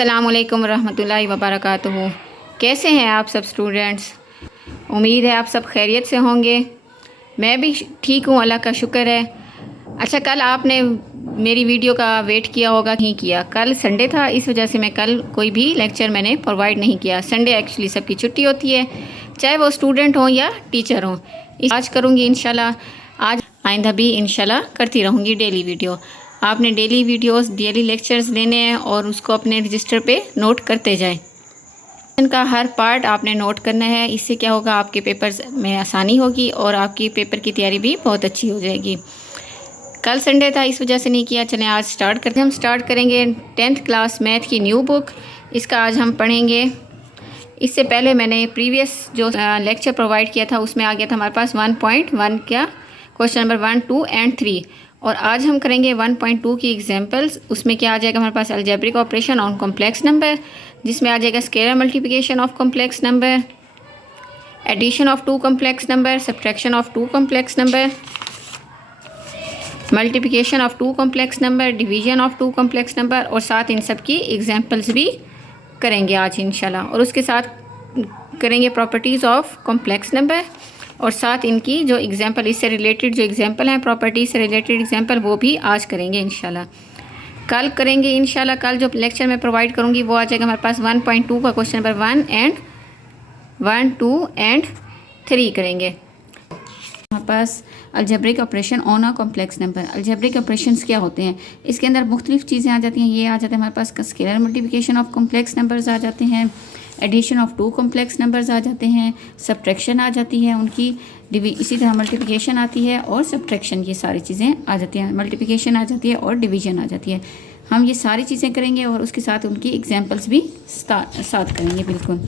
अस्सलामुअलैकुम रहमतुल्लाहि वबरकातुहू। कैसे हैं आप सब स्टूडेंट्स? उम्मीद है आप सब खैरियत से होंगे। मैं भी ठीक हूँ, अल्लाह का शुक्र है। अच्छा, कल आपने मेरी वीडियो का वेट किया होगा, नहीं किया। कल संडे था, इस वजह से मैं कल कोई भी लेक्चर मैंने प्रोवाइड नहीं किया। संडे एक्चुअली सबकी छुट्टी होती है, चाहे वो स्टूडेंट हों या टीचर हों। आज करूँगी इंशाल्लाह, आज आइंदा भी इंशाल्लाह करती रहूँगी डेली वीडियो। आपने डेली वीडियोस, डेली लेक्चर्स लेने हैं और उसको अपने रजिस्टर पे नोट करते जाएं। इनका हर पार्ट आपने नोट करना है। इससे क्या होगा, आपके पेपर्स में आसानी होगी और आपकी पेपर की तैयारी भी बहुत अच्छी हो जाएगी। कल संडे था, इस वजह से नहीं किया। चलें आज स्टार्ट करते हैं। हम स्टार्ट करेंगे 10th क्लास मैथ की न्यू बुक। इसका आज हम पढ़ेंगे। इससे पहले मैंने प्रीवियस जो लेक्चर प्रोवाइड किया था उसमें आ गया था हमारे पास 1.1 क्या क्वेश्चन नंबर 1, 2 एंड 3। और आज हम करेंगे 1.2 की एग्जांपल्स। उसमें क्या आ जाएगा हमारे पास, algebraic operation on complex number, जिसमें आ जाएगा scalar multiplication of complex number, addition of 2 complex number, subtraction of 2 complex number, multiplication of 2 complex number, division of 2 complex number, और साथ इन सब की एग्जाम्पल्स भी करेंगे आज इंशाल्लाह। और उसके साथ करेंगे प्रॉपर्टीज़ ऑफ कॉम्प्लेक्स नंबर, और साथ इनकी जो एग्जाम्पल, इससे रिलेटेड जो एग्जाम्पल हैं, प्रॉपर्टी से रिलेटेड एग्जाम्पल, वो भी आज करेंगे इंशाल्लाह। कल करेंगे इंशाल्लाह। कल जो लेक्चर मैं प्रोवाइड करूँगी वो आ जाएगा हमारे पास 1.2 का क्वेश्चन नंबर 1, 2 एंड 3 करेंगे। हमारे पास algebraic operation on a complex number. Algebraic operations क्या होते हैं? इसके अंदर मुख्तलिफ चीज़ें आ जाती हैं। ये आ जाते हैं हमारे पास scalar multiplication of complex numbers आ जाते हैं, एडिशन ऑफ 2 कॉम्प्लेक्स नंबर्स आ जाते हैं, सब्ट्रैक्शन आ जाती है उनकी, इसी तरह मल्टीप्लिकेशन आती है और सब्ट्रैक्शन, ये सारी चीज़ें आ जाती हैं। मल्टीप्लिकेशन आ जाती है और डिवीजन आ जाती है। हम ये सारी चीज़ें करेंगे और उसके साथ उनकी एग्जाम्पल्स भी साथ करेंगे बिल्कुल।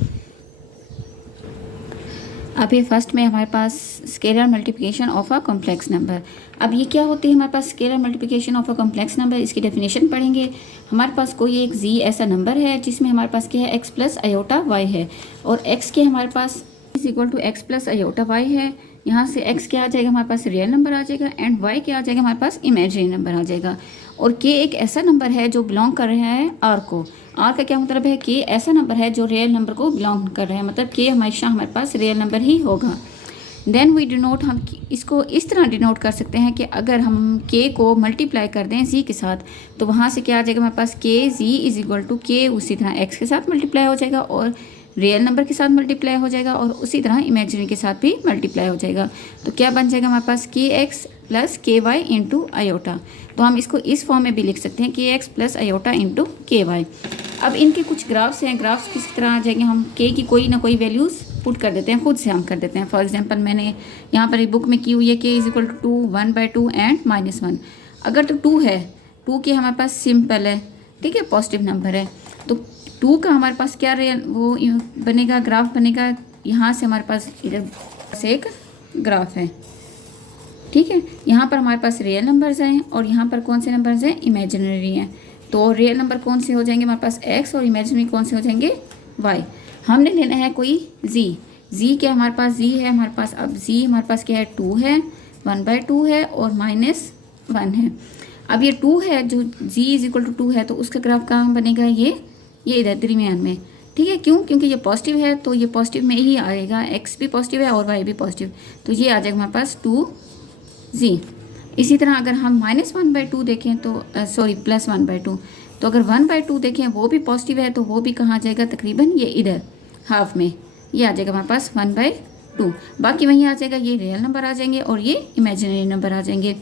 अभी फर्स्ट में हमारे पास scalar multiplication of a complex number. अब ये क्या होती है हमारे पास scalar multiplication of a complex number? इसकी डेफिनेशन पढ़ेंगे। हमारे पास कोई एक जी ऐसा नंबर है जिसमें हमारे पास क्या है, x प्लस आयोटा वाई है, और x के हमारे पास is equal to x plus iota y है। यहाँ से x क्या आ जाएगा हमारे पास, रियल नंबर आ जाएगा, एंड y क्या आ जाएगा हमारे पास, इमेजिनरी नंबर आ जाएगा। और k एक ऐसा नंबर है जो बिलोंग कर रहा है r को। r का क्या मतलब है, k ऐसा नंबर है जो रियल नंबर को बिलोंग कर रहा है, मतलब k हमेशा हमारे पास रियल नंबर ही होगा। देन वी डिनोट, हम इसको इस तरह डिनोट कर सकते हैं कि अगर हम k को मल्टीप्लाई कर दें z के साथ, तो वहाँ से क्या आ जाएगा हमारे पास, k z is equal to k उसी तरह x के साथ मल्टीप्लाई हो जाएगा और रियल नंबर के साथ मल्टीप्लाई हो जाएगा, और उसी तरह इमेजिनरी के साथ भी मल्टीप्लाई हो जाएगा। तो क्या बन जाएगा हमारे पास, के एक्स प्लस के वाई इंटू आयोटा। तो हम इसको इस फॉर्म में भी लिख सकते हैं, के एक्स प्लस आयोटा इंटू के वाई। अब इनके कुछ ग्राफ्स हैं, ग्राफ्स किस तरह आ जाएंगे, हम के की कोई ना कोई वैल्यूज़ पुट कर देते हैं, खुद से हम कर देते हैं। फॉर एग्जांपल मैंने यहाँ पर एक बुक में की हुई है, के इज इक्वल टू 2, 1/2 एंड -1। अगर तो 2 है, 2 के हमारे पास सिंपल है, ठीक है, पॉजिटिव नंबर है, तो 2 का हमारे पास क्या वो बनेगा, ग्राफ बनेगा। यहाँ से हमारे पास इधर से एक ग्राफ है, ठीक है। यहाँ पर हमारे पास रियल नंबर्स हैं और यहाँ पर कौन से नंबर्स हैं, इमेजिनरी हैं। तो रियल नंबर कौन से हो जाएंगे हमारे पास, x, और इमेजिनरी कौन से हो जाएंगे, y। हमने लेना है कोई z क्या हमारे पास, z है हमारे पास। अब z हमारे पास क्या है, 2 है, 1/2 है और -1 है। अब ये 2 है, जो z इज इक्वल टू 2 है, तो उसका ग्राफ कहाँ बनेगा, ये इधर दरमियान में, ठीक है। क्यों? क्योंकि ये पॉजिटिव है, तो ये पॉजिटिव में ही आएगा, x भी पॉजिटिव है और y भी पॉजिटिव, तो ये आ जाएगा हमारे पास 2z। इसी तरह अगर हम -1/2 देखें तो +1/2, तो अगर 1/2 देखें वो भी पॉजिटिव है, तो वो भी कहाँ आ जाएगा, तकरीबन ये इधर हाफ में, ये आ जाएगा हमारे पास 1/2। बाकी वहीं आ जाएगा, ये रियल नंबर आ जाएंगे और ये इमेजिनरी नंबर आ जाएंगे।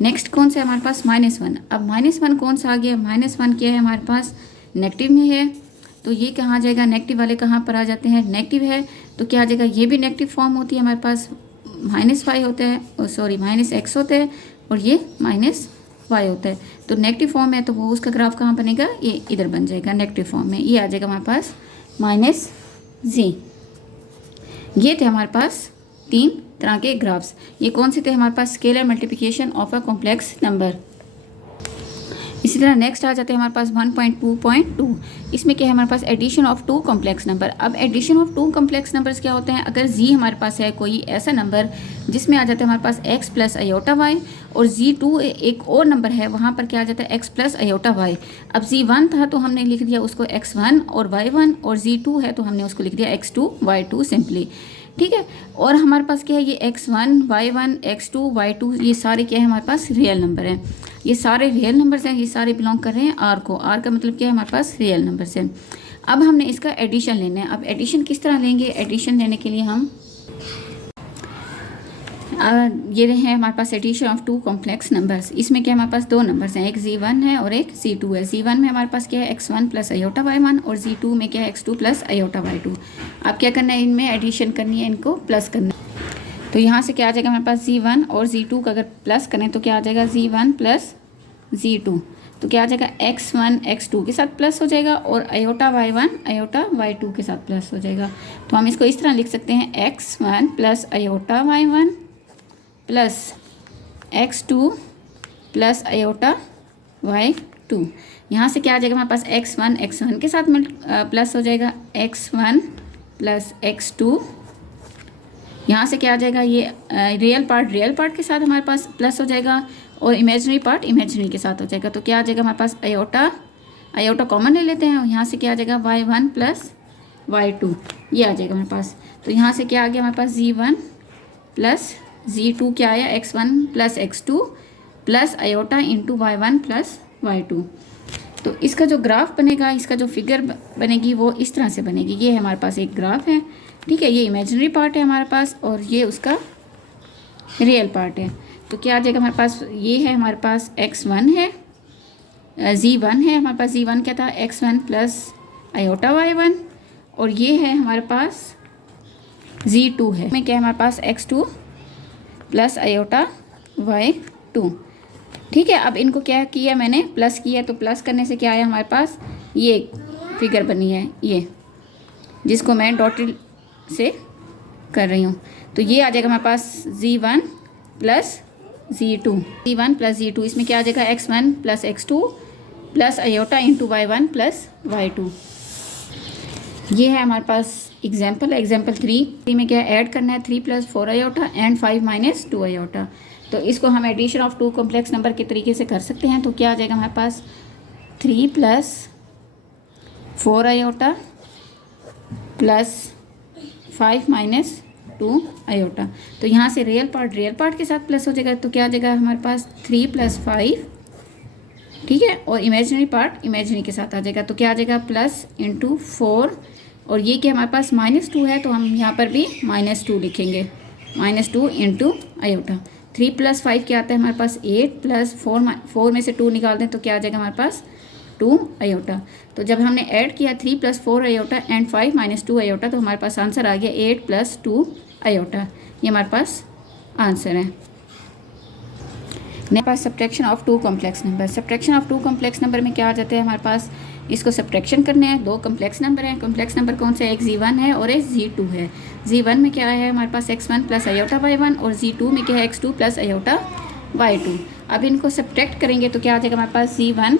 नेक्स्ट कौन सा है हमारे पास, -1। अब -1 कौन सा आ गया, -1 क्या है हमारे पास, नेगेटिव में है, तो ये कहाँ आ जाएगा, नेगेटिव वाले कहाँ पर आ जाते हैं, नेगेटिव है, तो क्या आ जाएगा, ये भी नेगेटिव फॉर्म होती है हमारे पास, -y होता है, -x होता है, और ये -y होता है। तो नेगेटिव फॉर्म है, तो वो उसका ग्राफ कहाँ बनेगा, ये इधर बन जाएगा नेगेटिव फॉर्म में, ये आ जाएगा हमारे पास -z। ये थे हमारे पास 3 तरह के ग्राफ्स। ये कौन से थे हमारे पास, scalar multiplication of a complex number. इसी तरह नेक्स्ट आ जाते हैं हमारे पास 1.2.2। इसमें क्या है हमारे पास addition of two complex number. अब addition of two complex numbers क्या होते हैं, अगर जी हमारे पास है कोई ऐसा नंबर जिसमें आ जाता है हमारे पास x प्लस अयोटा वाई, और Z2 एक और नंबर है वहाँ पर क्या आ जाता है x प्लस अयोटा वाई। अब Z1 था तो हमने लिख दिया उसको x1 और y1, और Z2 है तो हमने उसको लिख दिया x2 y2 सिंपली, ठीक है। और हमारे पास क्या है, ये x1 y1 x2 y2 ये सारे क्या है हमारे पास रियल नंबर हैं। ये सारे रियल नंबर्स हैं, ये सारे बिलोंग कर रहे हैं आर को। आर का मतलब क्या है हमारे पास रियल नंबर्स हैं। अब हमने इसका एडिशन लेना है। अब एडिशन किस तरह लेंगे, एडिशन लेने के लिए हम ये रहे हैं हमारे पास addition of two complex numbers. इसमें क्या हमारे पास दो नंबर्स हैं, एक Z1 है और एक Z2 है। Z1 में हमारे पास क्या है x1 प्लस अयोटा y1, और Z2 में क्या है x2 प्लस अयोटा y2। अब क्या करना है, इनमें एडिशन करनी है, इनको प्लस करना है। तो यहाँ से क्या आ जाएगा हमारे पास Z1 और Z2 का अगर प्लस करें तो क्या आ जाएगा Z1 प्लस Z2, तो क्या आ जाएगा x1 x2 के साथ प्लस हो जाएगा, और अयोटा y1 अयोटा y2 के साथ प्लस हो जाएगा। तो हम इसको इस तरह लिख सकते हैं x1 plus iota y1 plus x2 plus aorta y2। यहाँ से क्या आ जाएगा हमारे पास x1 के साथ प्लस हो जाएगा x1 प्लस x2। यहाँ से क्या आ जाएगा, ये रियल पार्ट के साथ हमारे पास प्लस हो जाएगा, और इमेजिनरी पार्ट इमेजिनरी के साथ हो जाएगा। तो क्या आ जाएगा हमारे पास अयोटा कॉमन ले लेते हैं, और यहाँ से क्या आ जाएगा y1 प्लस y2 ये आ जाएगा हमारे पास। तो यहाँ से क्या आ गया हमारे पास Z1 प्लस Z2 क्या आया x1 plus x2 plus iota into y1 plus y2। तो इसका जो ग्राफ बनेगा, इसका जो फिगर बनेगी वो इस तरह से बनेगी। ये हमारे पास एक ग्राफ है, ठीक है। ये इमेजिनरी पार्ट है हमारे पास, और ये उसका रियल पार्ट है। तो क्या आ जाएगा हमारे पास, ये है हमारे पास x1 है, Z1 है हमारे पास। Z1 क्या था x1 प्लस अयोटा y1, और ये है हमारे पास Z2 है, में क्या है हमारे पास x2 प्लस अयोटा y2, ठीक है। अब इनको क्या किया मैंने, प्लस किया, तो प्लस करने से क्या आया हमारे पास, ये फिगर बनी है, ये जिसको मैं डॉटेड से कर रही हूँ। तो ये आ जाएगा हमारे पास Z1 प्लस Z2, इसमें क्या आ जाएगा x1 plus x2 plus iota into y1 plus y2। ये है हमारे पास एग्जाम्पल 3 में क्या ऐड करना है, 3 plus 4 iota and 5 minus 2 iota. तो इसको हम addition of two complex number के तरीके से कर सकते हैं। तो क्या आ जाएगा हमारे पास 3 plus 4 iota plus 5 minus 2 iota. तो यहाँ से रियल पार्ट के साथ प्लस हो जाएगा। तो क्या आ जाएगा हमारे पास 3 प्लस 5, ठीक है, और इमेजिनरी पार्ट इमेजिनरी के साथ आ जाएगा। तो क्या आ जाएगा प्लस इंटू 4, और ये क्या हमारे पास -2 है, तो हम यहाँ पर भी -2 लिखेंगे, -2 इंटू अयोटा। 3 प्लस 5 क्या आता है हमारे पास 8, प्लस 4 में से 2 निकाल दें तो क्या आ जाएगा हमारे पास 2 अयोटा। तो जब हमने ऐड किया 3 plus 4 iota and 5 minus 2 iota, तो हमारे पास आंसर आ गया 8 प्लस 2 अयोटा। ये हमारे पास आंसर है। हमारे पास subtraction of two complex number. Subtraction of two complex number में क्या आ जाता है हमारे पास, इसको सब्ट्रैक्शन करने हैं। दो कॉम्प्लेक्स नंबर हैं। कॉम्प्लेक्स नंबर कौन से है, एक Z1 है और एक Z2 है। Z1 में क्या है हमारे पास x1 प्लस अयोटा y1, और Z2 में क्या है x2 प्लस अयोटा y2। अब इनको सब्ट्रैक्ट करेंगे तो क्या आ जाएगा हमारे पास Z1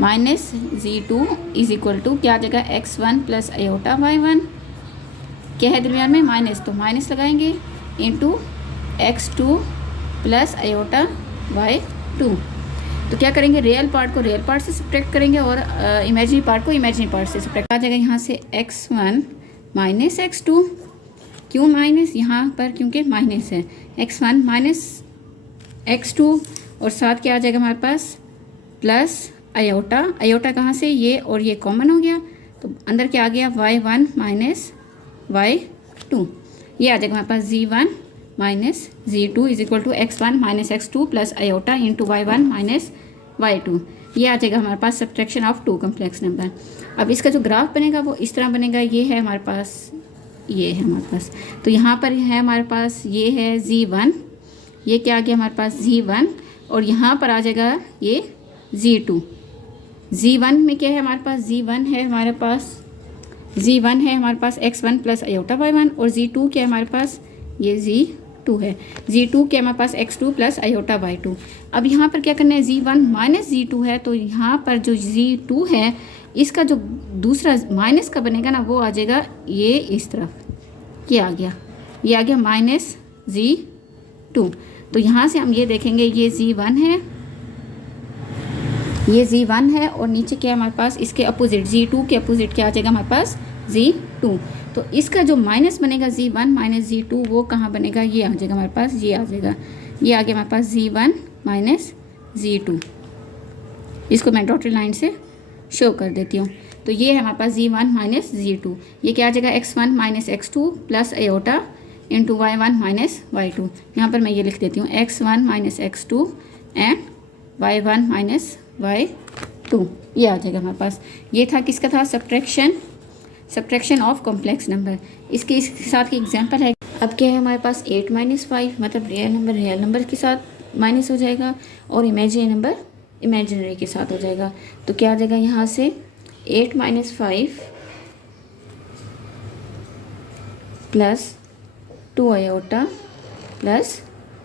minus Z2 is equal to क्या आ जाएगा x1 प्लस अयोटा y1, क्या है दरमियान में माइनस, तो माइनस लगाएंगे, into x2 plus aorta y2। तो क्या करेंगे, रियल पार्ट को रियल पार्ट से सब्ट्रैक्ट करेंगे और इमेजिनरी पार्ट को इमेजिनरी पार्ट से सब्ट्रैक्ट। आ जाएगा यहाँ से x1 माइनस x2। क्यों माइनस, यहाँ पर क्योंकि माइनस है, x1 माइनस x2, और साथ क्या आ जाएगा हमारे पास प्लस अयोटा। अयोटा कहाँ से, ये और ये कॉमन हो गया, तो अंदर क्या आ गया y1 माइनस y2। ये आ जाएगा हमारे पास Z1 minus Z2 is equal to x1 minus x2 plus iota into y1 minus y2। ये आ जाएगा हमारे पास subtraction of two complex number. अब इसका जो ग्राफ बनेगा वो इस तरह बनेगा, ये है हमारे पास, ये है हमारे पास, तो यहाँ पर है हमारे पास ये है Z1, ये क्या आ गया हमारे पास Z1, और यहाँ पर आ जाएगा ये Z2। Z1 में क्या है हमारे पास, Z1 है हमारे पास x1 प्लस अयोटा y1, और Z2 क्या है हमारे पास, ये Z2 Z2 है। Z2 के हमारे पास x2 प्लस आयोटा y2। अब यहाँ पर क्या करना है, Z1 माइनस Z2 है, तो यहाँ पर जो Z2 है इसका जो दूसरा माइनस का बनेगा ना वो आ जाएगा ये इस तरफ, ये आ गया माइनस Z2। तो यहाँ से हम ये देखेंगे ये Z1 है और नीचे क्या है हमारे पास, इसके अपोजिट Z2 के अपोजिट क्या आ जाएगा हमारे पास Z2। तो इसका जो माइनस बनेगा Z1 माइनस Z2 वो कहाँ बनेगा, ये आ जाएगा हमारे पास, ये आ जाएगा, ये आ गया हमारे पास Z1 माइनस Z2। इसको मैं डॉटेड लाइन से शो कर देती हूँ। तो ये है हमारे पास Z1 माइनस Z2। ये क्या आ जाएगा x1 minus x2 plus iota into y1 minus y2। यहाँ पर मैं ये लिख देती हूँ x1 minus x2 and y1 minus y2। ये आ जाएगा हमारे पास। ये था किसका था, सब्ट्रैक्शन ऑफ कॉम्प्लेक्स नंबर। इसके साथ की एग्जांपल है। अब क्या है हमारे पास 8 माइनस 5, मतलब रियल नंबर के साथ माइनस हो जाएगा और इमेजिनरी नंबर इमेजिनरी के साथ हो जाएगा। तो क्या आ जाएगा यहाँ से 8 minus 5 plus 2 iota plus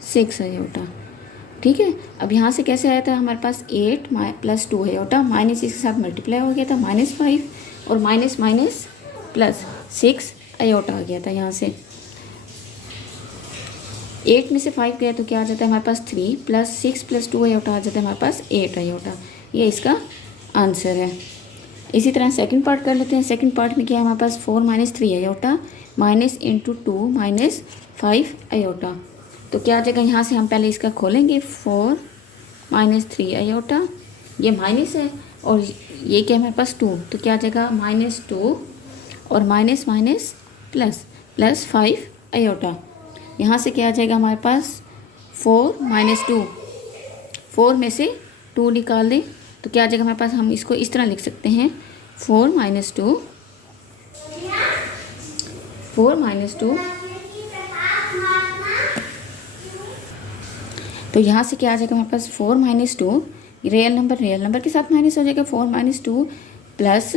6 iota. ठीक है, अब यहाँ से कैसे आया था हमारे पास 8 प्लस 2 आयोटा, माइनस इसके साथ मल्टीप्लाई हो गया था -5 और माइनस माइनस प्लस 6 आयोटा आ गया था। यहाँ से 8 में से 5 गया तो क्या आ जाता है हमारे पास 3 प्लस 6 प्लस 2 आयोटा आ जाता है हमारे पास 8 आयोटा। ये इसका आंसर है। इसी तरह सेकंड पार्ट कर लेते हैं। सेकंड पार्ट में क्या है हमारे पास 4 minus 3 iota minus into 2 minus 5 iota. तो क्या आ जाएगा, यहाँ से हम पहले इसका खोलेंगे 4 माइनस 3 आयोटा, ये माइनस है और ये क्या है हमारे पास 2, तो क्या आ जाएगा -2 और माइनस माइनस प्लस 5 आयोटा। यहाँ से क्या आ जाएगा हमारे पास 4 माइनस 2, 4 में से 2 निकाल दें तो क्या आ जाएगा हमारे पास, हम इसको इस तरह लिख सकते हैं 4 माइनस 2 तो यहाँ से क्या आ जाएगा हमारे पास 4 माइनस 2, रियल नंबर के साथ माइनस हो जाएगा 4 माइनस 2 प्लस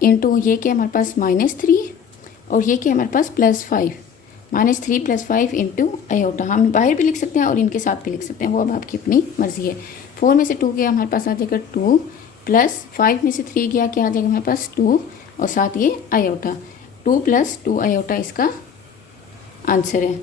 इंटू ये क्या हमारे पास -3 और ये क्या हमारे पास +5, -3 + 5 इंटू आयोटा। हम बाहर भी लिख सकते हैं और इनके साथ भी लिख सकते हैं, वो अब आपकी अपनी मर्जी है। 4 में से 2 गया हमारे पास आ जाएगा 2 प्लस 5 में से 3 गया क्या आ जाएगा हमारे पास 2 और साथ ये आयोटा, 2 + 2 आयोटा इसका आंसर है।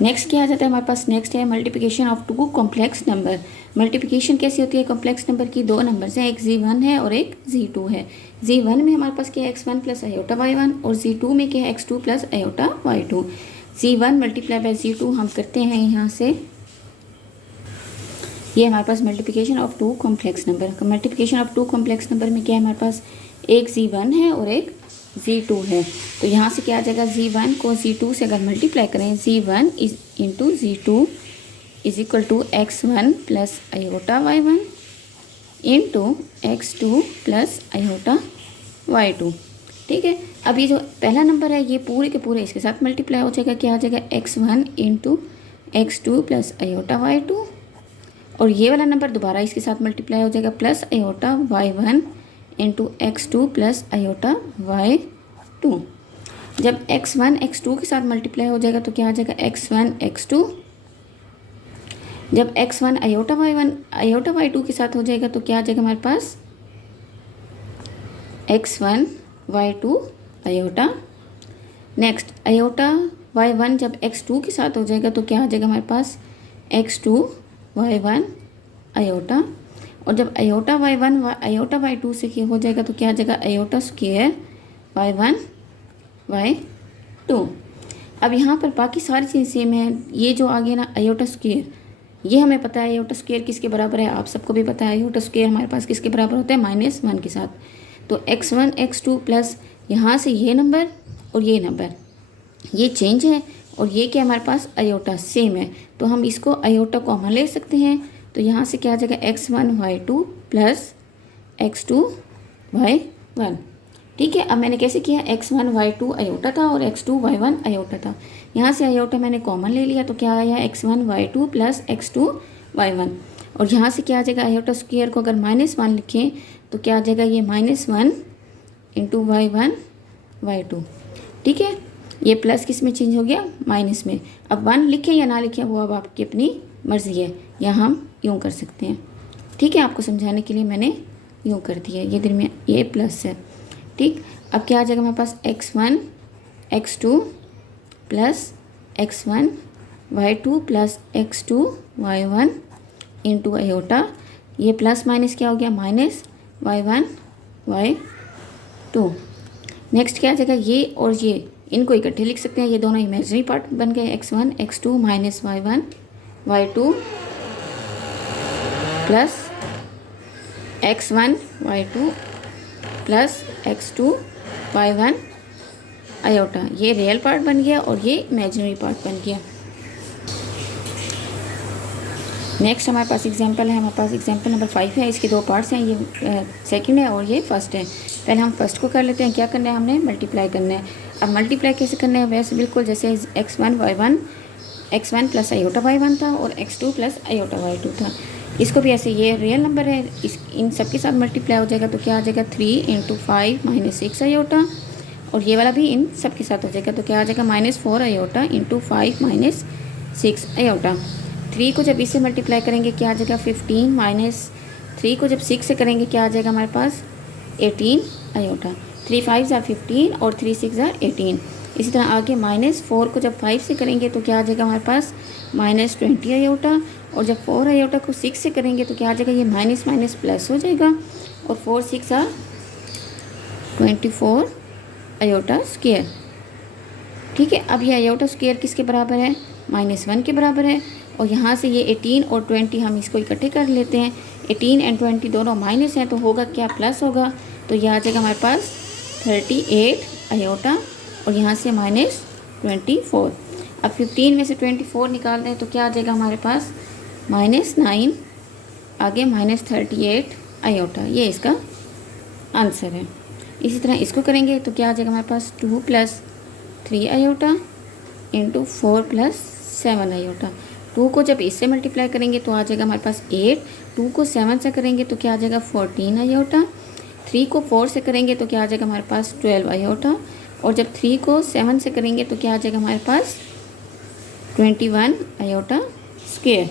नेक्स्ट क्या आ जाता है हमारे पास, नेक्स्ट है multiplication of 2 complex number. Multiplication कैसी होती है कॉम्प्लेक्स नंबर की, 2 नंबर्स हैं, एक Z1 है और एक Z2 है। Z1 में हमारे पास क्या है x1 प्लस आयोटा y1 और Z2 में क्या है x2 plus iota y2। Z1 multiply by Z2 हम करते हैं यहाँ से, ये हमारे पास multiplication of 2 complex number. Multiplication of 2 complex number में क्या है हमारे पास, एक Z1 है और एक Z2 है। तो यहाँ से क्या आ जाएगा, Z1 को Z2 से अगर मल्टीप्लाई करें, Z1 into Z2 is equal to x1 plus iota y1 into x2 plus iota y2। ठीक है, अब ये जो पहला नंबर है ये पूरे के पूरे इसके साथ मल्टीप्लाई हो जाएगा, क्या आ जाएगा x1 into x2 plus iota y2 और ये वाला नंबर दोबारा इसके साथ मल्टीप्लाई हो जाएगा plus iota y1 into x2 plus iota y2। जब x1 x2 के साथ मल्टीप्लाई हो जाएगा तो क्या आ जाएगा x1 x2। जब x1 iota y1 iota y2 के साथ हो जाएगा तो क्या आ जाएगा हमारे पास x1 y2 iota. Next iota y1 जब x2 के साथ हो जाएगा तो क्या आ जाएगा हमारे पास x2 y1 आयोटा और जब आयोटा y1 आयोटा y2 से हो जाएगा तो क्या आ जाएगा आयोटा स्क्वायर y1 y2। अब यहाँ पर बाकी सारी चीज़ सेम है। ये जो आ गया ना आयोटा स्क्वायर, ये हमें पता है आयोटा स्क्वायर किसके बराबर है, आप सबको भी पता है आयोटा स्क्वायर हमारे पास किसके बराबर होता है -1 के साथ। तो x1 x2 प्लस यहाँ से ये नंबर और ये नंबर ये चेंज है और ये क्या हमारे पास आयोटा सेम है, तो हम इसको आयोटा कॉमन ले सकते हैं। तो यहाँ से क्या आ जाएगा x1 y2 plus x2 y1। ठीक है, अब मैंने कैसे किया, x1 y2 आयोटा था और x2 y1 आयोटा था, यहाँ से आयोटा मैंने कॉमन ले लिया तो क्या आया x1 y2 plus x2 y1 और यहाँ से क्या आ जाएगा आयोटा स्क्वायर को अगर -1 लिखें तो क्या आ जाएगा ये -1 इंटू y1 y2। ठीक है, ये प्लस किस में चेंज हो गया, माइनस में। अब 1 लिखें या ना लिखें वो अब आपकी अपनी मर्ज़ी है, या हम यूँ कर सकते हैं। ठीक है, आपको समझाने के लिए मैंने यूँ कर दिया, ये दरमियान ये प्लस है। ठीक, अब क्या आ जाएगा हमारे पास x1 x2 plus x1 y2 plus x2 y1 into iota, ये प्लस माइनस क्या हो गया, माइनस y1 y2। नेक्स्ट क्या आ जाएगा, ये और ये इनको इकट्ठे लिख सकते हैं, ये दोनों इमेजिनरी पार्ट बन गए, x1 x2 minus y1 y2 plus x1 y2 plus x2 y1 iota, ये रियल पार्ट बन गया और ये इमेजिनरी पार्ट बन गया। नेक्स्ट हमारे पास एग्जांपल है, हमारे पास एग्जांपल नंबर 5 है। इसके दो पार्ट्स हैं, ये सेकंड है और ये फर्स्ट है। पहले हम फर्स्ट को कर लेते हैं। क्या करना है, हमने मल्टीप्लाई करना है। अब मल्टीप्लाई कैसे करना है, वैसे बिल्कुल जैसे x1 y1 x1 plus iota y1 था और x2 प्लस आयोटा y2 था। इसको भी ऐसे, ये रियल नंबर है, इन सब के साथ मल्टीप्लाई हो जाएगा तो क्या आ जाएगा 3 × 5 माइनस 6 आयोटा, और ये वाला भी इन सब के साथ हो जाएगा तो क्या आ जाएगा -4 आयोटा इंटू 5 माइनस 6 आयोटा। 3 को जब इससे मल्टीप्लाई करेंगे क्या आ जाएगा 15 माइनस 3 को जब 6 से करेंगे क्या आ जाएगा हमारे पास 18 आयोटा। 3 5 = 15 और 3 6 = 18। इसी तरह आगे -4 को जब 5 से करेंगे तो क्या आ जाएगा हमारे पास -20 आयोटा, और जब 4 आयोटा को 6 से करेंगे तो क्या आ जाएगा, ये माइनस माइनस प्लस हो जाएगा, और 4 6 = 24 आयोटा स्क्वायर। ठीक है, अब ये आयोटा स्क्वायर किसके बराबर है, -1 के बराबर है, और यहाँ से ये 18 और 20 हम इसको इकट्ठे कर लेते हैं। 18 और 20 दोनों माइनस हैं तो होगा क्या, प्लस होगा, तो ये आ जाएगा हमारे पास 38 आयोटा और यहाँ से -24। अब 15 में से 24 निकाल दें तो क्या आ जाएगा हमारे पास -9 आगे -38 आयोटा। ये इसका आंसर है। इसी तरह इसको करेंगे तो क्या आ जाएगा हमारे पास 2 + 3 आयोटा इंटू 4 + 7 आयोटा। 2 को जब इससे मल्टीप्लाई करेंगे तो आ जाएगा हमारे पास 8। 2 को 7 से करेंगे तो क्या आ जाएगा 14 आयोटा। 3 को 4 से करेंगे तो क्या आ जाएगा हमारे पास 12 आयोटा, और जब 3 को 7 से करेंगे तो क्या आ जाएगा हमारे पास 21 आयोटा स्क्वायर।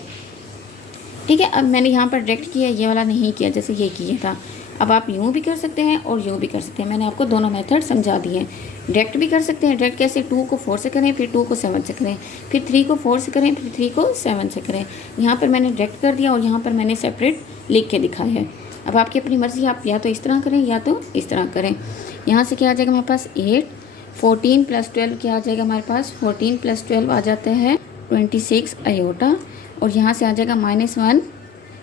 ठीक है, अब मैंने यहाँ पर डायरेक्ट किया, ये वाला नहीं किया जैसे ये किया था। अब आप यूँ भी कर सकते हैं और यूँ भी कर सकते हैं। मैंने आपको दोनों मेथड समझा दिए हैं। डायरेक्ट भी कर सकते हैं, डायरेक्ट कैसे, 2 को 4 से करें, फिर 2 को 7 से करें, फिर 3 को 4 से करें, फिर 3 को 7 से करें। यहाँ पर मैंने डायरेक्ट कर दिया और यहाँ पर मैंने सेपरेट लिख के दिखाया है। अब आपकी अपनी मर्ज़ी, आप या तो इस तरह करें या तो इस तरह करें। यहाँ से क्या आ जाएगा हमारे पास 8, 14 + 12 क्या आ जाएगा हमारे पास 14 + 12 आ जाता है 26 आयोटा, और यहाँ से आ जाएगा -1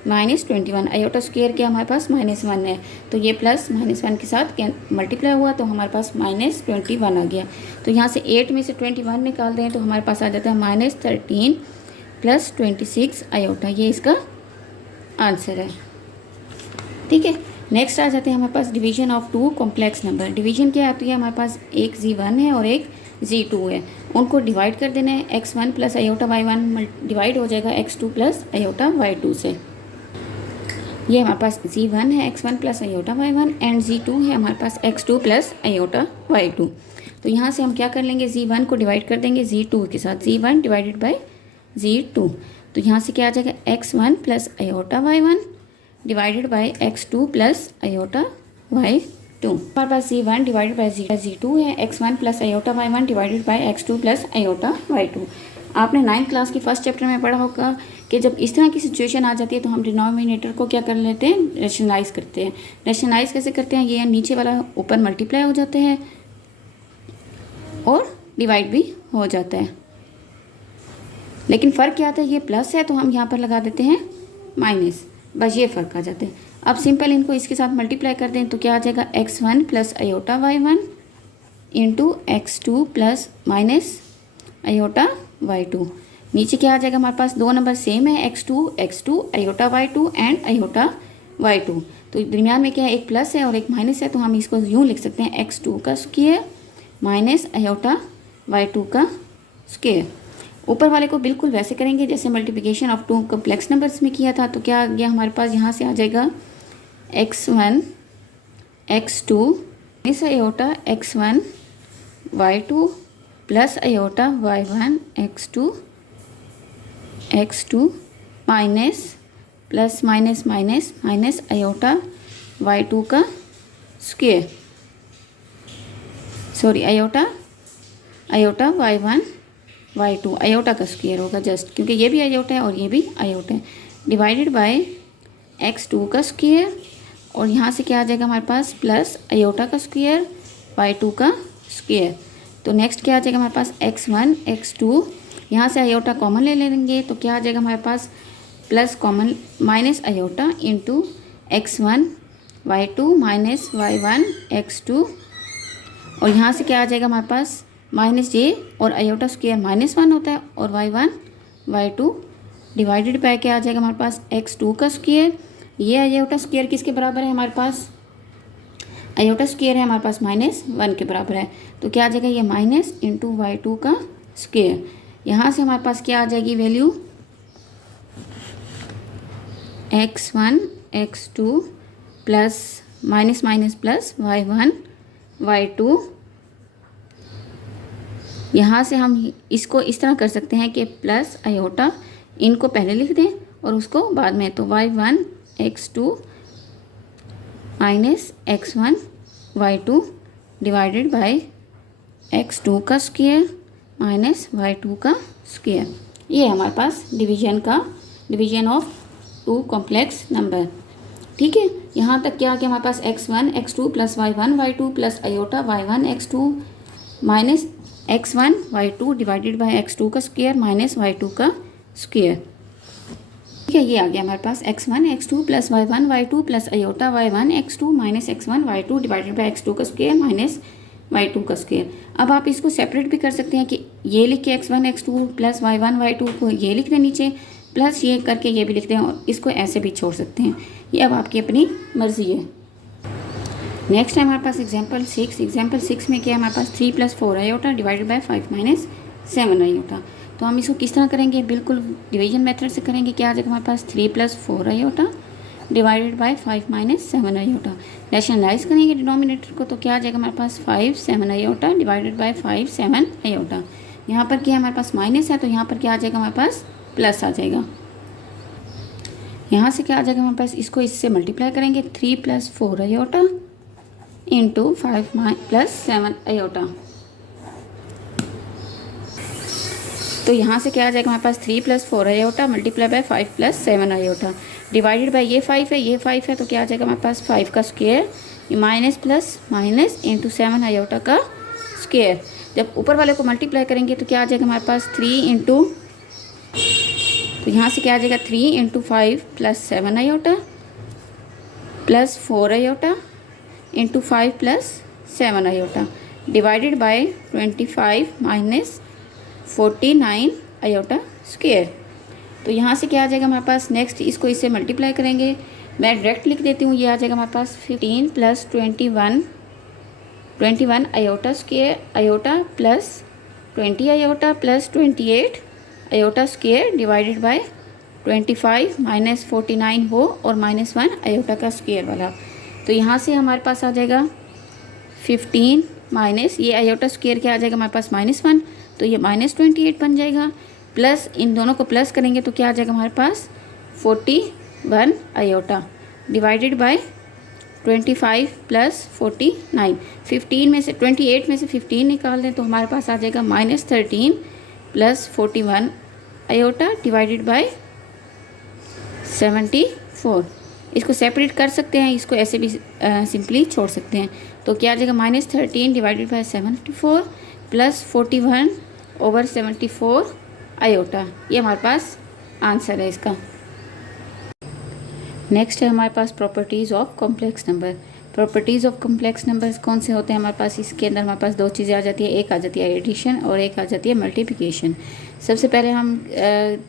-21 आयोटा स्क्वायर क्या हमारे पास -1 है, तो ये प्लस -1 के साथ मल्टीप्लाई हुआ तो हमारे पास -21 आ गया। तो यहाँ से 8 में से 21 निकाल दें तो हमारे पास आ जाता है -13 + 26 आयोटा। ये इसका आंसर है। ठीक है, नेक्स्ट आ जाते हैं हमारे पास division of 2 complex number. Division क्या आती है हमारे पास, एक Z1 है और एक Z2 है, उनको डिवाइड कर देना है। x1 + आयोटा y1 डिवाइड हो जाएगा x2 + आयोटा y2 से। ये हमारे पास Z1 है x1 + iota y1 and Z2 है हमारे पास x2 + आयोटा y2। तो यहाँ से हम क्या कर लेंगे, Z1 को डिवाइड कर देंगे Z2 के साथ, Z1 डिवाइडेड बाय Z2। तो यहाँ से क्या आ जाएगा x1 + iota y1 divided by x2 + iota y2। हमारे पास Z1 डिवाइडेड बाय Z2 है, x1 + iota y1 divided by x2 + iota y2। आपने 9th क्लास की फर्स्ट चैप्टर में पढ़ा होगा कि जब इस तरह की सिचुएशन आ जाती है तो हम डिनोमिनेटर को क्या कर लेते हैं, रेशनलाइज करते हैं। रेशनलाइज कैसे करते हैं, ये नीचे वाला ऊपर मल्टीप्लाई हो जाते हैं और डिवाइड भी हो जाता है, लेकिन फ़र्क क्या आता है, ये प्लस है तो हम यहाँ पर लगा देते हैं माइनस, बस ये फ़र्क आ जाते हैं। अब सिंपल इनको इसके साथ मल्टीप्लाई कर दें तो क्या आ जाएगा x1 + iota y1 into x2 + minus iota y2। नीचे क्या आ जाएगा हमारे पास, दो नंबर सेम है, x2 iota y2 and iota y2। तो दरमियान में क्या है, एक प्लस है और एक माइनस है, तो हम इसको यूँ लिख सकते हैं x2 का स्क्वायर माइनस आयोटा y2 का स्क्वायर। ऊपर वाले को बिल्कुल वैसे करेंगे जैसे मल्टीप्लिकेशन ऑफ 2 कॉम्प्लेक्स नंबर्स में किया था। तो क्या आ गया हमारे पास, यहाँ से आ जाएगा x1 x2 minus iota x1 y2 plus iota y1 x2 minus plus minus minus minus iota y2 का square, sorry iota y1 y2 iota का स्क्वायर होगा जस्ट, क्योंकि ये भी आयोटा है और ये भी आयोटा है, डिवाइडेड बाय x2 का स्क्वायर, और यहाँ से क्या आ जाएगा हमारे पास प्लस आयोटा का स्क्वायर y2 का स्क्वायर। तो नेक्स्ट क्या आ जाएगा हमारे पास x1 x2, यहाँ से आयोटा कॉमन ले लेंगे तो क्या आ जाएगा हमारे पास plus common minus iota into x1 y2 minus y1 x2, और यहाँ से क्या आ जाएगा हमारे पास माइनस जे और आयोटा स्क्वायर -1 होता है और y1 y2 डिवाइडेड बाय क्या आ जाएगा हमारे पास x2 का स्क्वायर। ये आयोटा स्क्वायर किसके बराबर है हमारे पास, आयोटा स्क्वायर है हमारे पास -1 के बराबर है, तो क्या आ जाएगा ये माइनस इंटू y2 का स्क्वायर। यहाँ से हमारे पास क्या आ जाएगी value x1 x2 plus minus minus plus y1 y2। यहाँ से हम इसको इस तरह कर सकते हैं कि प्लस आयोटा इनको पहले लिख दें और उसको बाद में, तो y1 x2 minus x1 y2 divided by x2 का स्क्वायर माइनस y2 का स्क्वायर। ये है हमारे पास division of two complex number. ठीक है, यहाँ तक क्या आ गया हमारे पास x1 x2 plus y1 y2 plus iota y1 x2 minus x1 y2 divided by x2 का स्क्वायर माइनस y2 का स्क्वायर। ठीक है, ये आ गया हमारे पास x1 x2 plus y1 y2 plus iota y1 x2 minus x1 y2 divided by x2 का square minus y2 का स्क्वायर। अब आप इसको सेपरेट भी कर सकते हैं कि ये लिख के x1 x2 plus y1 y2 को ये लिख दें नीचे, प्लस ये करके ये भी लिख दें और इसको ऐसे भी छोड़ सकते हैं, ये अब आपकी अपनी मर्ज़ी है। नेक्स्ट है हमारे पास एग्जाम्पल 6 में क्या है हमारे पास 3 + 4 आयोटा डिवाइडेड बाय 5 - 7 आयोटा। तो हम इसको किस तरह करेंगे, बिल्कुल डिवीजन मेथड से करेंगे। क्या आ जाएगा हमारे पास 3 + 4 iota divided by 5 - 7 iota. Rationalise करेंगे डिनोमिनेटर को, तो क्या आ जाएगा हमारे पास 5 7 आयोटा डिवाइडेड बाय 5 7 आयोटा। यहाँ पर क्या हमारे पास माइनस है तो यहाँ पर क्या आ जाएगा हमारे पास प्लस आ जाएगा। यहाँ से क्या आ जाएगा हमारे पास, इसको इससे मल्टीप्लाई करेंगे 3 + 4 आयोटा इंटू 5 + 7 आयोटा। तो यहाँ से क्या आ जाएगा हमारे पास 3 + 4 iota multiply by 5 + 7 iota divided bye ये 5 है तो क्या आ जाएगा हमारे पास 5 का square minus plus minus into 7 iota का स्क्वायर। जब ऊपर वाले को मल्टीप्लाई करेंगे तो क्या आ जाएगा हमारे पास 3 इंटू, तो यहाँ से क्या आ जाएगा 3 × 5 + 7 iota plus 4 iota into 5 + 7 iota divided bye 25 - 49 iota square. तो यहाँ से क्या आ जाएगा हमारे पास, नेक्स्ट इसको इससे मल्टीप्लाई करेंगे, मैं डायरेक्ट लिख देती हूँ। ये आ जाएगा हमारे पास 15 + 21 iota square iota plus 20 iota plus 28 iota square divided by 25 - 49 वो और -1 आयोटा का स्क्वायर वाला। तो यहाँ से हमारे पास आ जाएगा 15 माइनस ये आयोटा स्क्वायर क्या आ जाएगा हमारे पास -1, तो ये -28 बन जाएगा, प्लस इन दोनों को प्लस करेंगे तो क्या आ जाएगा हमारे पास 41 आयोटा डिवाइडेड बाय 25 + 49। 15 में से 28 में से 15 निकाल दें तो हमारे पास आ जाएगा -13 + 41 आयोटा डिवाइडेड बाय 74। इसको सेपरेट कर सकते हैं, इसको ऐसे भी सिंपली छोड़ सकते हैं। तो क्या आ जाएगा -13 डिवाइडेड बाय 74 प्लस 41/74 आयोटा। ये हमारे पास आंसर है इसका। नेक्स्ट है हमारे पास properties of complex number. Properties of complex numbers कौन से होते हैं हमारे पास, इसके अंदर हमारे पास दो चीज़ें आ जाती है, एक आ जाती है एडिशन और एक आ जाती है मल्टीप्लिकेशन। सबसे पहले हम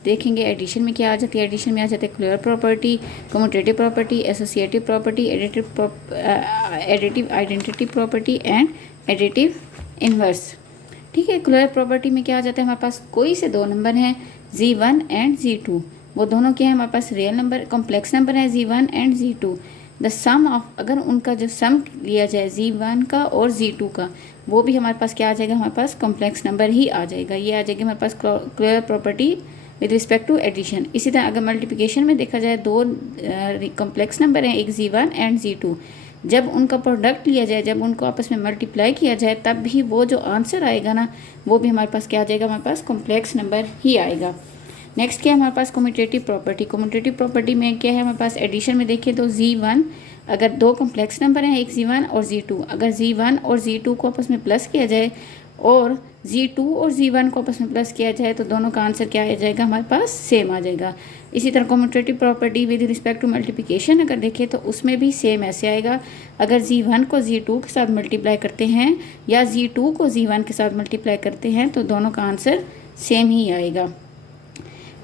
देखेंगे एडिशन में क्या आ जाती है। एडिशन में आ जाती है clear property, commutative property, associative property, additive identity property and additive inverse. ठीक है, क्लियर प्रॉपर्टी में क्या आ जाता है हमारे पास, कोई से दो नंबर हैं Z1 एंड Z2, वो दोनों क्या है हमारे पास रियल नंबर, कॉम्प्लेक्स नंबर है Z1 and Z2। The some of, अगर उनका जो सम लिया जाए Z1 का और Z2 का, वो भी हमारे पास क्या आ जाएगा, हमारे पास कॉम्प्लेक्स नंबर ही आ जाएगा। ये आ जाएगी हमारे पास clear property with respect to addition. इसी तरह अगर मल्टीप्लिकेशन में देखा जाए, दो कॉम्प्लेक्स नंबर हैं, एक Z1 एंड Z2, जब उनका प्रोडक्ट लिया जाए, जब उनको आपस में मल्टीप्लाई किया जाए, तब भी वो जो आंसर आएगा ना, वो भी हमारे पास क्या आ जाएगा, हमारे पास कॉम्प्लेक्स नंबर ही आएगा। नेक्स्ट क्या है हमारे पास, कम्यूटेटिव प्रॉपर्टी। कम्यूटेटिव प्रॉपर्टी में क्या है हमारे पास, एडिशन में देखिए तो Z1, अगर दो कॉम्प्लेक्स नंबर हैं, एक Z1 और Z2, अगर Z1 और Z2 को आपस में प्लस किया जाए और Z2 और Z1 को आपस में प्लस किया जाए, तो दोनों का आंसर क्या आ जाएगा, हमारे पास सेम आ जाएगा। इसी तरह commutative property with respect to multiplication अगर देखें तो उसमें भी सेम ऐसे आएगा, अगर Z1 को Z2 के साथ मल्टीप्लाई करते हैं या Z2 को Z1 के साथ मल्टीप्लाई करते हैं, तो दोनों का आंसर सेम ही आएगा।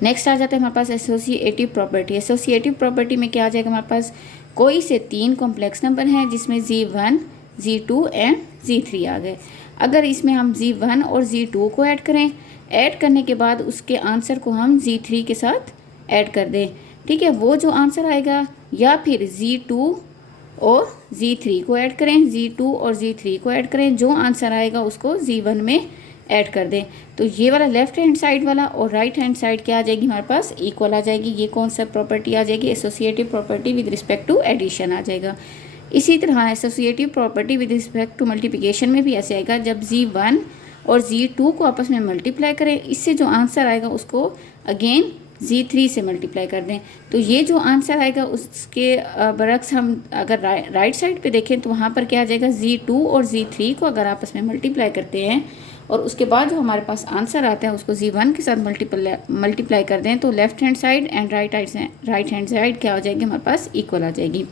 नेक्स्ट आ जाता है हमारे पास एसोसिएटिव प्रॉपर्टी। एसोसिएटिव प्रॉपर्टी में क्या आ जाएगा, हमारे पास कोई से तीन कॉम्प्लेक्स नंबर हैं जिसमें Z1, Z2 एंड Z3 आ गए। अगर इसमें हम Z1 और Z2 को ऐड करें, ऐड करने के बाद उसके आंसर को हम Z3 के साथ ऐड कर दें, ठीक है, वो जो आंसर आएगा, या फिर Z2 और Z3 को ऐड करें, Z2 और Z3 को ऐड करें, जो आंसर आएगा उसको Z1 में ऐड कर दें, तो ये वाला लेफ्ट हैंड साइड वाला और राइट हैंड साइड क्या आ जाएगी, हमारे पास इक्वल आ जाएगी। ये कौन सा प्रॉपर्टी आ जाएगी, associative property with respect to addition आ जाएगा। इसी तरह associative property with respect to multiplication में भी ऐसे आएगा, जब Z1 और Z2 को आपस में मल्टीप्लाई करें, इससे जो आंसर आएगा उसको अगेन Z3 से मल्टीप्लाई कर दें, तो ये जो आंसर आएगा उसके बरक्स हम अगर राइट साइड पे देखें तो वहाँ पर क्या आ जाएगा, Z2 और Z3 को अगर आपस में मल्टीप्लाई करते हैं और उसके बाद जो हमारे पास आंसर आता है उसको Z1 के साथ मल्टीप्लाई कर दें, तो left hand side and right hand side क्या हो जाएगी, हमारे पास इक्वल आ जाएगी।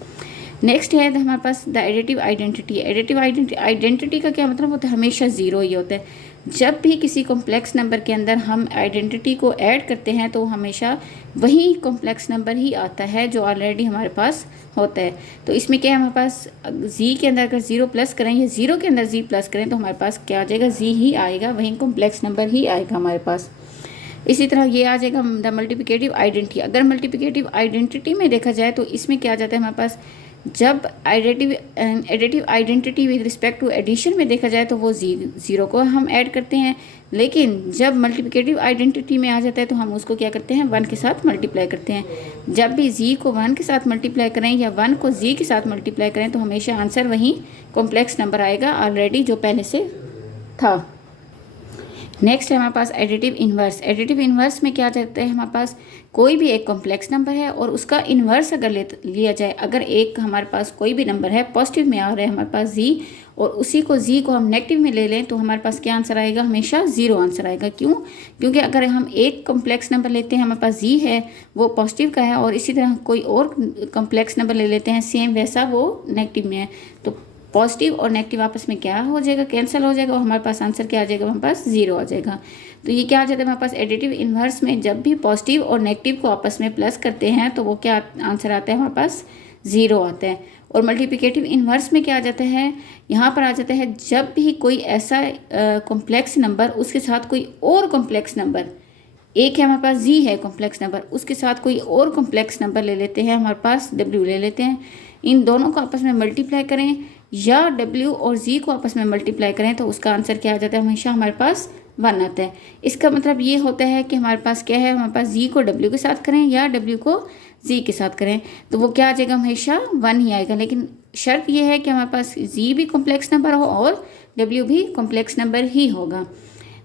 नेक्स्ट है हमारे पास the additive identity. Additive identity का क्या मतलब होता है, हमेशा ज़ीरो ही होता है। जब भी किसी कॉम्प्लेक्स नंबर के अंदर हम आइडेंटिटी को ऐड करते हैं तो हमेशा वही कॉम्प्लेक्स नंबर ही आता है जो ऑलरेडी हमारे पास होता है। तो इसमें क्या है, हमारे पास जी के अंदर अगर ज़ीरो प्लस करें या ज़ीरो के अंदर जी प्लस करें तो हमारे पास क्या आ जाएगा, जी ही आएगा, वही कॉम्प्लेक्स नंबर ही आएगा हमारे पास। इसी तरह ये आ जाएगा द मल्टीप्लिकेटिव आइडेंटिटी। अगर मल्टीप्लिकेटिव आइडेंटिटी में देखा जाए तो इसमें क्या आ जाता है हमारे पास, जब additive identity with respect to addition में देखा जाए तो वो ज़ीरो को हम ऐड करते हैं, लेकिन जब मल्टीप्लिकेटिव आइडेंटिटी में आ जाता है तो हम उसको क्या करते हैं, 1 के साथ मल्टीप्लाई करते हैं। जब भी जी को 1 के साथ मल्टीप्लाई करें या 1 को जी के साथ मल्टीप्लाई करें तो हमेशा आंसर वही कॉम्प्लेक्स नंबर आएगा ऑलरेडी जो पहले से था। नेक्स्ट है हमारे पास एडिटिव इन्वर्स। एडिटिव इन्वर्स में क्या कहते हैं, हमारे पास कोई भी एक कॉम्प्लेक्स नंबर है और उसका इन्वर्स अगर लिया जाए, अगर एक हमारे पास कोई भी नंबर है पॉजिटिव में आ रहा है हमारे पास जी, और उसी को जी को हम नेगेटिव में ले लें तो हमारे पास क्या आंसर आएगा, हमेशा ज़ीरो आंसर आएगा। क्यों, क्योंकि अगर हम एक कॉम्प्लेक्स नंबर लेते हैं हमारे पास जी है वो पॉजिटिव का है, और इसी तरह कोई और कॉम्प्लेक्स नंबर ले लेते हैं सेम वैसा वो नेगेटिव में है, तो पॉजिटिव और नेगेटिव आपस में क्या हो जाएगा, कैंसिल हो जाएगा और हमारे पास आंसर क्या आ जाएगा, हमारे पास ज़ीरो आ जाएगा। तो ये क्या आ जाता है हमारे पास एडिटिव इन्वर्स में, जब भी पॉजिटिव और नेगेटिव को आपस में प्लस करते हैं तो वो क्या आंसर आता है, हमारे पास ज़ीरो आता है। और मल्टीप्लिकेटिव इन्वर्स में क्या आ जाता है, यहाँ पर आ जाता है जब भी कोई ऐसा कॉम्प्लेक्स नंबर उसके साथ कोई और कॉम्प्लेक्स नंबर, एक है हमारे पास जी है कॉम्प्लेक्स नंबर, उसके साथ कोई और कॉम्प्लेक्स नंबर ले लेते हैं, हमारे पास डब्ल्यू ले लेते हैं, इन दोनों को आपस में मल्टीप्लाई करें या W और Z को आपस में मल्टीप्लाई करें तो उसका आंसर क्या आ जाता है, हमेशा हमारे पास 1 आता है। इसका मतलब ये होता है कि हमारे पास क्या है, हमारे पास Z को W के साथ करें या W को Z के साथ करें तो वो क्या आ जाएगा, हमेशा 1 ही आएगा। लेकिन शर्त ये है कि हमारे पास Z भी कॉम्प्लेक्स नंबर हो और W भी कॉम्प्लेक्स नंबर ही होगा।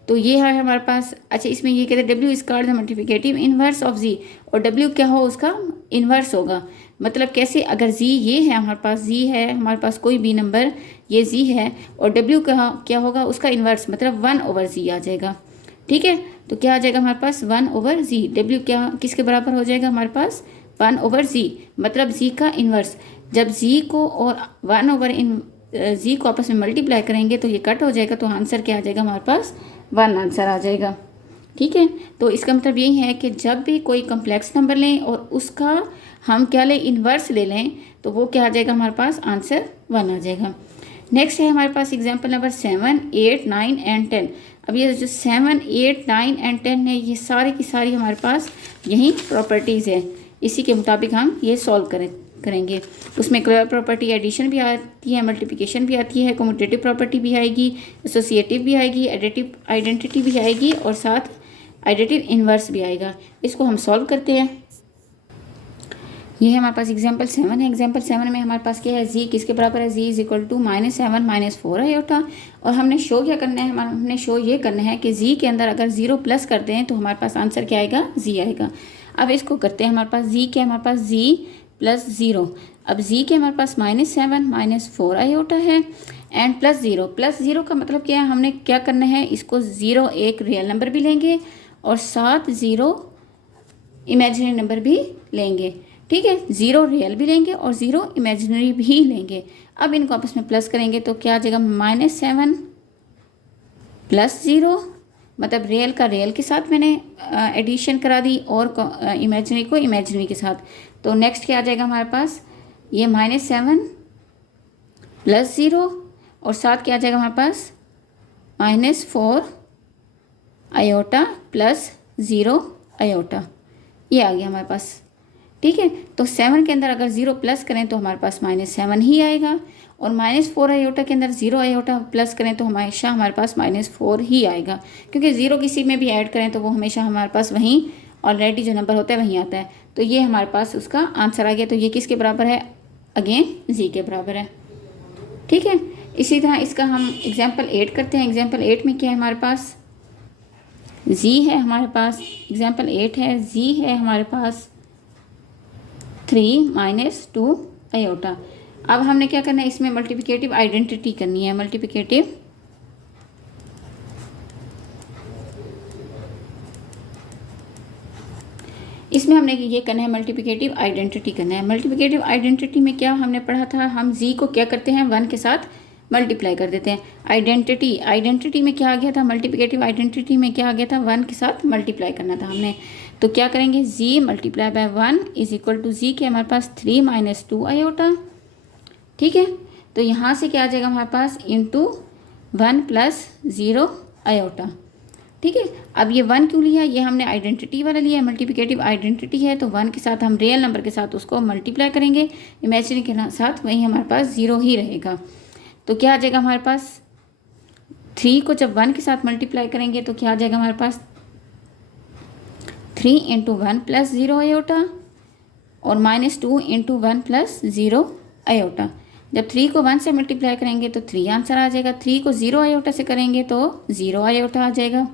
तो ये है हमारे पास। अच्छा, इसमें ये कहते हैं W is called the multiplicative inverse of Z, और W क्या हो, उसका इन्वर्स होगा। मतलब कैसे, अगर Z ये है हमारे पास, Z है हमारे पास कोई भी नंबर, ये Z है और W क्या होगा, उसका इन्वर्स मतलब 1/Z आ जाएगा। ठीक है, तो क्या आ जाएगा हमारे पास 1/Z। W क्या किसके बराबर हो जाएगा, हमारे पास 1/Z, मतलब Z का इन्वर्स। जब Z को और 1/Z को आपस में मल्टीप्लाई करेंगे तो ये कट हो जाएगा, तो आंसर क्या आ जाएगा, हमारे पास 1 आंसर आ जाएगा। ठीक है, तो इसका मतलब यही है कि जब भी कोई कॉम्प्लेक्स नंबर लें और उसका हम क्या लें, इन्वर्स ले लें, तो वो क्या आ जाएगा, हमारे पास आंसर 1 आ जाएगा। नेक्स्ट है हमारे पास एग्जांपल नंबर 7, 8, 9 एंड 10। अब ये जो 7, 8, 9 एंड 10 है, ये सारी की सारी हमारे पास यही प्रॉपर्टीज़ है, इसी के मुताबिक हम ये सॉल्व करेंगे। उसमें क्लोजर प्रॉपर्टी एडिशन भी आती है, मल्टीप्लिकेशन भी आती है, कम्यूटेटिव प्रॉपर्टी भी आएगी, एसोसिएटिव भी आएगी, एडिटिव आइडेंटिटी भी आएगी और साथ एडिटिव इन्वर्स भी आएगा। इसको हम सॉल्व करते हैं। ये है हमारे पास एग्जाम्पल 7 है। एग्जाम्पल 7 में हमारे पास क्या है, जी किसके बराबर है, जी इज इक्वल टू -7 -4 आयोटा। और हमने शो क्या करना है, हमने शो ये करना है कि जी के अंदर अगर 0 प्लस करते हैं तो हमारे पास आंसर क्या आएगा, जी आएगा। अब इसको करते हैं, हमारे पास जी क्या है, हमारे पास जी प्लस 0। अब जी के हमारे पास -7 -4 आयोटा है एंड प्लस 0 का मतलब क्या है, हमने क्या करना है, इसको 0 एक रियल नंबर भी लेंगे और साथ 0 इमेजिनरी नंबर भी लेंगे। ठीक है, 0 रियल भी लेंगे और 0 इमेजिनरी भी लेंगे। अब इनको आपस में प्लस करेंगे तो क्या आ जाएगा, -7 प्लस 0, मतलब रियल का रियल के साथ मैंने एडिशन करा दी और इमेजिनरी को इमेजिनरी के साथ। तो नेक्स्ट क्या आ जाएगा हमारे पास, ये -7 प्लस 0 और साथ क्या आ जाएगा हमारे पास -4 आयोटा प्लस 0 आयोटा। ये आ गया हमारे पास। ठीक है, तो 7 के अंदर अगर 0 प्लस करें तो हमारे पास -7 ही आएगा और -4 आयोटा के अंदर 0 आयोटा प्लस करें तो हमेशा हमारे पास -4 ही आएगा, क्योंकि 0 किसी में भी ऐड करें तो वो हमेशा हमारे पास वहीं ऑलरेडी जो नंबर होता है वहीं आता है। तो ये हमारे पास उसका आंसर आ गया। तो ये किसके बराबर है, अगेन जी के बराबर है। ठीक है, इसी तरह इसका हम एग्जाम्पल 8 करते हैं। एग्जाम्पल 8 में क्या है हमारे पास, जी है हमारे पास, एग्जाम्पल 8 है, जी है हमारे पास 3 - 2 आयोटा। अब हमने क्या करना है, इसमें मल्टीप्लिकेटिव आइडेंटिटी करनी है। मल्टीप्लिकेटिव इसमें हमने ये करना है, मल्टीप्लिकेटिव आइडेंटिटी करना है। मल्टीप्लिकेटिव आइडेंटिटी में क्या हमने पढ़ा था, हम जी को क्या करते हैं, 1 के साथ मल्टीप्लाई कर देते हैं। आइडेंटिटी में क्या आ गया था, मल्टीप्लिकेटिव आइडेंटिटी में क्या आ गया था, 1 के साथ मल्टीप्लाई करना था हमने। तो क्या करेंगे, z multiply by 1 is equal to z के हमारे पास 3 - 2 आयोटा। ठीक है, तो यहाँ से क्या आ जाएगा हमारे पास, इंटू 1 प्लस 0 आयोटा। ठीक है, अब ये 1 क्यों लिया, ये हमने आइडेंटिटी वाला लिया है, मल्टीप्लिकेटिव आइडेंटिटी है तो 1 के साथ हम रियल नंबर के साथ उसको मल्टीप्लाई करेंगे, इमेजिनरी के साथ वहीं हमारे पास 0 ही रहेगा। तो क्या आ जाएगा हमारे पास, 3 को जब 1 के साथ मल्टीप्लाई करेंगे तो क्या आ जाएगा हमारे पास, 3 × 1 प्लस 0 आयोटा और -2 × 1 प्लस 0 आयोटा। जब 3 को 1 से मल्टीप्लाई करेंगे तो 3 आंसर आ जाएगा। 3 को 0 आयोटा से करेंगे तो 0 आयोटा आ जाएगा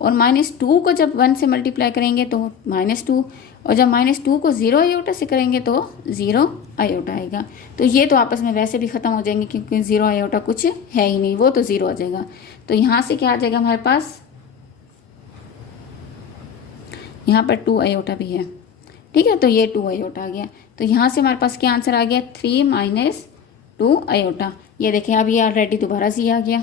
और -2 को जब 1 से मल्टीप्लाई करेंगे तो -2 और जब -2 को 0 आयोटा से करेंगे तो 0 आयोटा आएगा। तो ये तो आपस में वैसे भी ख़त्म हो जाएंगे क्योंकि 0 आयोटा कुछ है ही नहीं, वो तो 0 आ जाएगा। तो यहाँ से क्या आ जाएगा हमारे पास, यहाँ पर 2 आयोटा भी है। ठीक है, तो ये 2 आयोटा आ गया। तो यहाँ से हमारे पास क्या आंसर आ गया, 3 - 2 आयोटा। ये देखें अब ये ऑलरेडी दोबारा जी आ गया।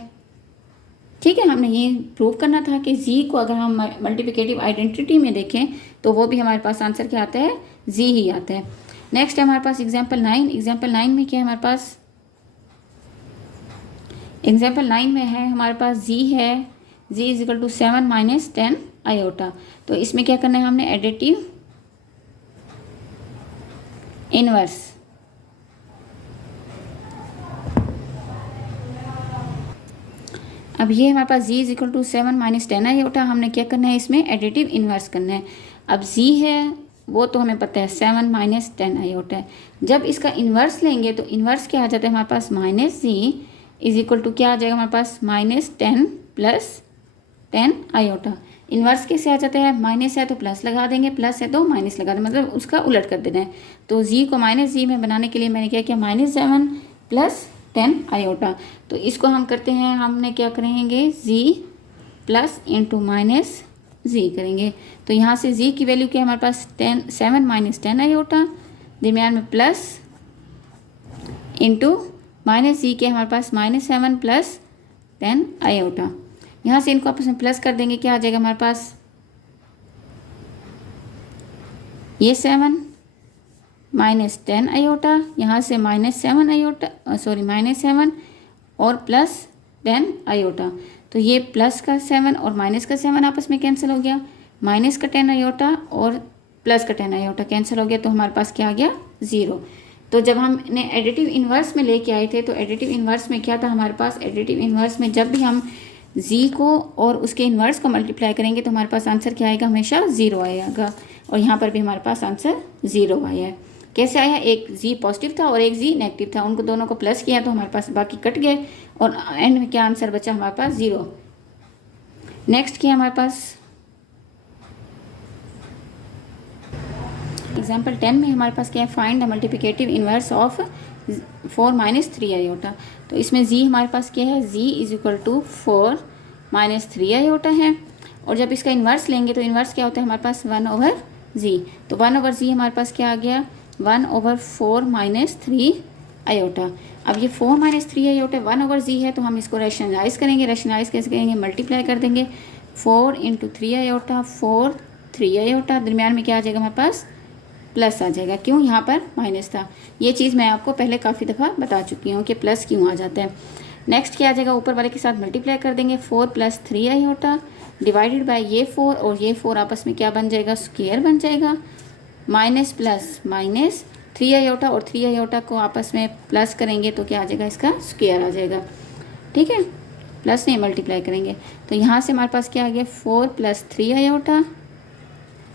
ठीक है, हमने ये प्रूव करना था कि जी को अगर हम मल्टीप्लिकेटिव आइडेंटिटी में देखें तो वो भी हमारे पास आंसर क्या आता है, जी ही आता है। नेक्स्ट है हमारे पास एग्जाम्पल 9। एग्जाम्पल 9 में क्या है हमारे पास, एग्जाम्पल 9 में है हमारे पास जी है, जी इज इक्वल टू 7 - 10 आयोटा। तो इसमें क्या करना है, हमने एडिटिव इनवर्स। अब ये हमारे पास जी इज इक्वल टू 7 - 10 आयोटा, हमने क्या करना है, इसमें एडिटिव इन्वर्स करना है। अब जी है वो तो हमें पता है 7 - 10 आयोटा है। जब इसका इन्वर्स लेंगे तो इन्वर्स क्या आ जाता है हमारे पास, -जी इज इक्वल टू क्या आ जाएगा हमारे पास, -10 प्लस 10 आयोटा। इन्वर्स कैसे आ जाता है, माइनस है तो प्लस लगा देंगे, प्लस है तो माइनस लगा देंगे, मतलब उसका उलट कर देना है। तो जी को -जी में बनाने के लिए मैंने क्या किया, -7 प्लस 10 आयोटा। तो इसको हम करते हैं, हमने क्या करेंगे, जी प्लस इंटू माइनस जी करेंगे। तो यहाँ से जी की वैल्यू क्या है हमारे पास, 7 - 10 आयोटा, दरमियान में प्लस इंटू माइनस जी के हमारे पास -7 प्लस 10 आयोटा। यहाँ से इनको आपस में प्लस कर देंगे, क्या आ जाएगा हमारे पास, ये 7 - 10 आयोटा, यहाँ से -7 आयोटा, -7 और प्लस 10 आयोटा। तो ये प्लस का 7 और माइनस का 7 आपस में कैंसिल हो गया, माइनस का 10 आयोटा और प्लस का 10 आयोटा कैंसिल हो गया। तो हमारे पास क्या आ गया, 0। तो जब हमने एडिटिव इन्वर्स में लेके आए थे तो एडिटिव इन्वर्स में क्या था हमारे पास, एडिटिव इन्वर्स में जब भी हम z को और उसके इन्वर्स को मल्टीप्लाई करेंगे तो हमारे पास आंसर क्या आएगा, हमेशा 0 आएगा। और यहाँ पर भी हमारे पास आंसर 0 आया है। कैसे आया, एक z पॉजिटिव था और एक z नेगेटिव था, उनको दोनों को प्लस किया तो हमारे पास बाकी कट गए और एंड में क्या आंसर बचा हमारे पास 0। नेक्स्ट क्या हमारे पास एग्जाम्पल 10 में हमारे पास क्या है, find the multiplicative inverse of 4 minus 3 iota. तो इसमें z हमारे पास क्या है, z is equal to 4 minus 3 iota है। और जब इसका इन्वर्स लेंगे तो इन्वर्स क्या होता है हमारे पास 1 ओवर z। तो 1 ओवर z हमारे पास क्या आ गया, 1 ओवर 4 माइनस 3 आयोटा। अब ये 4 माइनस 3 आयोटा 1 ओवर z है तो हम इसको रैशनलाइज करेंगे। रैशनलाइज कैसे करेंगे, मल्टीप्लाई कर देंगे। 4 इंटू 3 आयोटा, 4 3 आयोटा, दरमियान में क्या आ जाएगा हमारे पास प्लस आ जाएगा। क्यों, यहाँ पर माइनस था। ये चीज़ मैं आपको पहले काफ़ी दफ़ा बता चुकी हूँ कि प्लस क्यों आ जाता है। नेक्स्ट क्या आ जाएगा, ऊपर वाले के साथ मल्टीप्लाई कर देंगे। 4 प्लस 3 आयोटा डिवाइडेड बाय ये 4 और ये 4 आपस में क्या बन जाएगा, स्क्वायर बन जाएगा। माइनस प्लस माइनस 3 आयोटा और 3 आयोटा को आपस में प्लस करेंगे तो क्या आ जाएगा, इसका स्क्वायर आ जाएगा। ठीक है, प्लस नहीं मल्टीप्लाई करेंगे तो यहाँ से हमारे पास क्या आ गया, 4 प्लस 3 आयोटा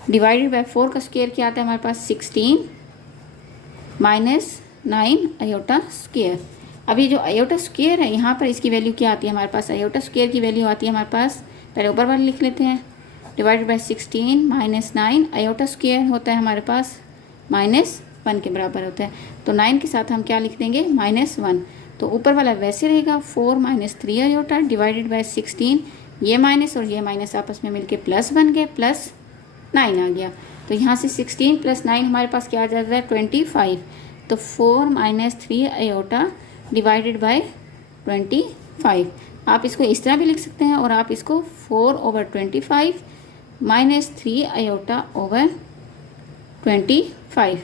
डिवाइडेड बाय 4 का स्क्वायर क्या आता है हमारे पास 16 माइनस 9 आयोटा स्क्वायर। अभी जो आयोटा स्क्वायर है यहाँ पर इसकी वैल्यू क्या आती है हमारे पास, आयोटा स्क्वायर की वैल्यू आती है हमारे पास, पहले ऊपर वाले लिख लेते हैं, divided by 16 minus 9 iota square होता है हमारे पास -1 के बराबर होता है। तो 9 के साथ हम क्या लिख देंगे, -1। तो ऊपर वाला वैसे रहेगा 4 माइनस 3 आयोटा डिवाइडेड बाय 16, ये माइनस और ये माइनस आपस में मिलके प्लस बन गए, प्लस 9 आ गया। तो यहाँ से 16 प्लस 9 हमारे पास क्या आ जाता है 25। तो 4 माइनस 3 आयोटा डिवाइडेड बाय 25। आप इसको इस तरह भी लिख सकते हैं और आप इसको 4 ओवर 25 माइनस 3 आयोटा ओवर 25,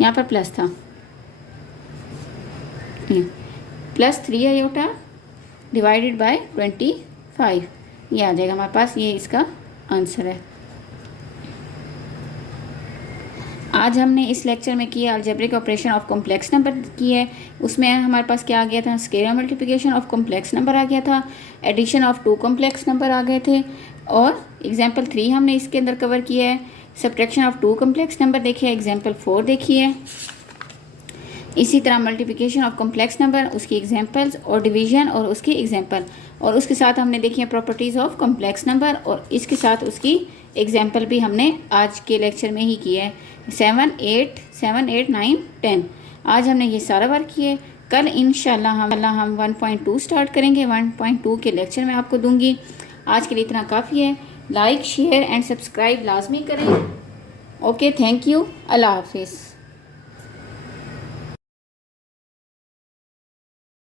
यहाँ पर प्लस था, प्लस 3 आयोटा डिवाइडेड बाय 25, ये आ जाएगा हमारे पास, ये इसका आंसर है। आज हमने इस लेक्चर में किया algebraic operation of complex number की है। उसमें हमारे पास क्या आ गया था, scalar multiplication of complex number आ गया था, एडिशन ऑफ 2 कॉम्प्लेक्स नंबर आ गए थे, और एग्जाम्पल 3 हमने इसके अंदर कवर किया है। सब्ट्रैक्शन ऑफ 2 कॉम्प्लेक्स नंबर देखिए, एग्जाम्पल 4 देखिए। इसी तरह मल्टीप्लिकेशन ऑफ कॉम्प्लेक्स नंबर, उसकी एग्जांपल्स, और डिवीजन और उसकी एग्जांपल, और उसके साथ हमने देखी है प्रॉपर्टीज़ ऑफ कॉम्प्लेक्स नंबर, और इसके साथ उसकी एग्जांपल भी हमने आज के लेक्चर में ही किया है। 7, 8, 9, 10 आज हमने ये सारा वर्क किया। कल इंशाल्लाह हम 1.2 स्टार्ट करेंगे। 1.2 के लेक्चर मैं आपको दूंगी। आज के लिए इतना काफ़ी है। लाइक, शेयर एंड सब्सक्राइब लाजमी करें। ओके, थैंक यू, अल्लाह हाफिज़।